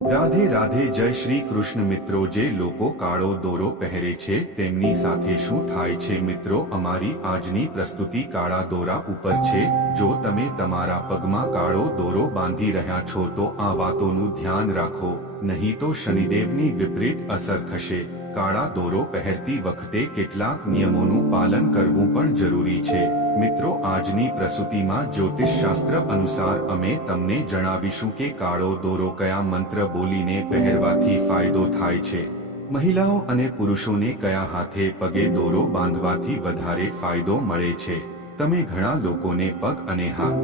રાધે રાધે જય શ્રી કૃષ્ણ મિત્રો જે લોકો કાળો દોરો પહેરે છે તેમની સાથે શું થાય છે મિત્રો અમારી આજની પ્રસ્તુતિ કાળા દોરા ઉપર છે જો તમે તમારા પગમાં કાળો દોરો બાંધી રહ્યા છો તો આ વાતોનું ધ્યાન રાખો નહીં તો શનિદેવની વિપરીત અસર થશે કાળા દોરો પહેરતી વખતે કેટલાક નિયમોનું પાલન કરવું પણ જરૂરી છે મિત્રો આજની પ્રસ્તુતિમાં જ્યોતિષશાસ્ત્ર અનુસાર અમે તમને જણાવીશું કે કાળો દોરો કયા મંત્ર બોલીને પહેરવાથી ફાયદો થાય છે મહિલાઓ અને પુરુષોને કયા હાથે પગે દોરો બાંધવાથી વધારે ફાયદો મળે છે તમે ઘણા લોકોને પગ અને હાથ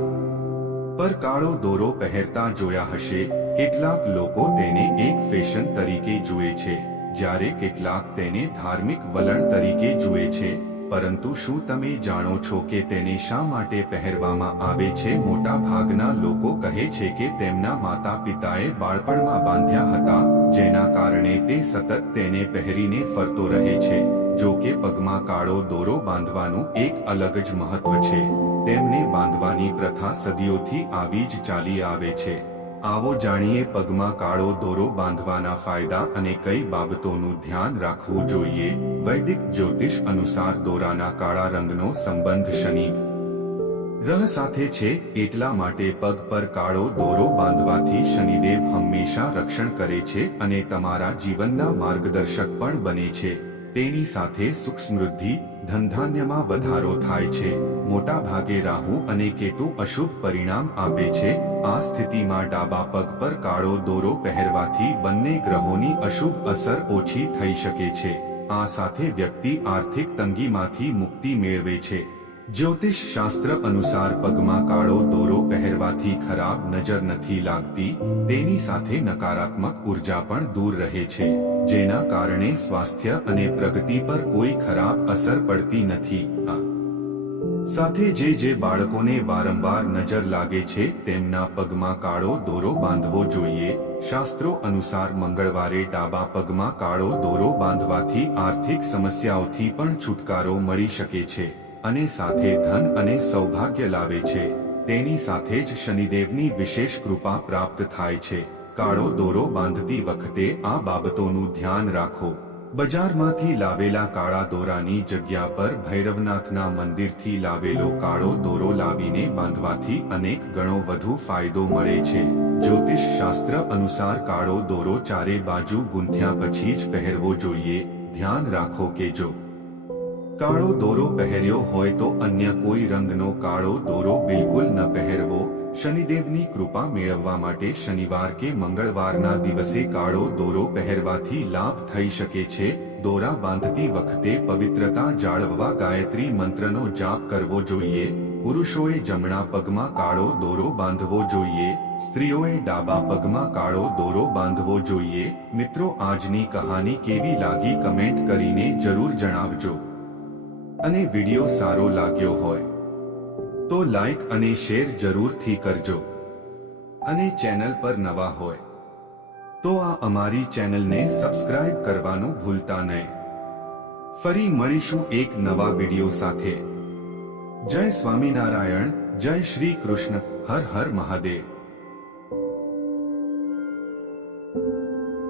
પર કાળો દોરો પહેરતા જોયા હશે કેટલાક લોકો તેને એક ફેશન તરીકે જુએ છે જ્યારે કેટલાક તેને ધાર્મિક વલણ તરીકે જુએ છે પરંતુ શું તમે જાણો છો કે તેને શા માટે પહેરવામાં આવે છે મોટા ભાગના લોકો કહે છે કે તેમના માતા પિતાએ બાળપણમાં બાંધ્યા હતા જેના કારણે તે સતત તેને પહેરીને ફરતો રહે છે જો કે પગમાં કાળો દોરો બાંધવાનું એક અલગ જ મહત્વ છે તેમને બાંધવાની પ્રથા સદીઓથી આવી જ ચાલી આવે છે આવો જાણીએ પગમાં કાળો દોરો બાંધવાના ફાયદા અને કઈ બાબતોનું ધ્યાન રાખવું જોઈએ વૈદિક જ્યોતિષ અનુસાર દોરાના કાળા રંગનો સંબંધ શનિ ગ્રહ સાથે છે એટલા માટે પગ પર કાળો દોરો બાંધવાથી શનિદેવ હંમેશા રક્ષણ કરે છે અને તમારા જીવનના માર્ગદર્શક પણ બને છે તેની સાથે સુખ સમૃદ્ધિ ધનધાન્યમાં વધારો થાય છે મોટા ભાગે રાહુ અને કેતુ અશુભ પરિણામ આપે છે આ સ્થિતિમાં ડાબા પગ પર કાળો દોરો પહેરવાથી બંને ગ્રહોની અશુભ અસર ઓછી થઈ શકે છે આ સાથે વ્યક્તિ આર્થિક તંગીમાંથી મુક્તિ મેળવે છે જ્યોતિષ શાસ્ત્ર અનુસાર પગમાં કાળો દોરો પહેરવાથી ખરાબ નજર નથી લાગતી તેની સાથે નકારાત્મક ઉર્જા પણ દૂર રહે છે જેના કારણે સ્વાસ્થ્ય અને પ્રગતિ પર કોઈ ખરાબ અસર પડતી નથી સાથે જે બાળકોને વારંવાર નજર લાગે છે તેમના પગમાં કાળો દોરો બાંધવો જોઈએ શાસ્ત્રો અનુસાર મંગળવારે ડાબા પગમાં કાળો દોરો બાંધવાથી આર્થિક સમસ્યાઓથી પણ છુટકારો મળી શકે છે અને સાથે ધન અને સૌભાગ્ય લાવે છે તેની સાથે જ શનિદેવની વિશેષ કૃપા પ્રાપ્ત થાય છે કાળો દોરો બાંધતી વખતે આ બાબતોનું ધ્યાન રાખો બજારમાંથી લાવેલા કાળા દોરાની જગ્યા પર ભૈરવનાથના મંદિરથી લાવેલો કાળો દોરો લાવીને બાંધવાથી અનેક ગણો વધુ ફાયદો મળે છે જ્યોતિષ શાસ્ત્ર અનુસાર કાળો દોરો ચારે બાજુ ગૂંથ્યા પછી જ પહેરવો જોઈએ ધ્યાન રાખો કે જો કાળો દોરો પહેર્યો હોય તો અન્ય કોઈ રંગનો કાળો દોરો બિલકુલ ન પહેરવો શનિદેવની કૃપા મેળવવા માટે શનિવાર કે મંગળવારના દિવસે કાળો દોરો પહેરવાથી લાભ થઈ શકે છે દોરા બાંધતી વખતે પવિત્રતા જાળવવા ગાયત્રી મંત્રનો જાપ કરવો જોઈએ પુરુષોએ જમણા પગમાં કાળો દોરો બાંધવો જોઈએ સ્ત્રીઓએ ડાબા પગમાં કાળો દોરો બાંધવો જોઈએ મિત્રો આજની કહાની કેવી લાગી કમેન્ટ કરીને જરૂર જણાવજો અને વિડિયો સારો લાગ્યો હોય તો લાઈક અને શેર જરૂરથી કરજો અને ચેનલ પર નવા હોય તો આ અમારી ચેનલને સબસ્ક્રાઇબ કરવાનું ભૂલતા નહીં ફરી મળીશું એક નવા વિડિયો સાથે જય સ્વામિનારાયણ જય શ્રી કૃષ્ણ હર હર મહાદેવ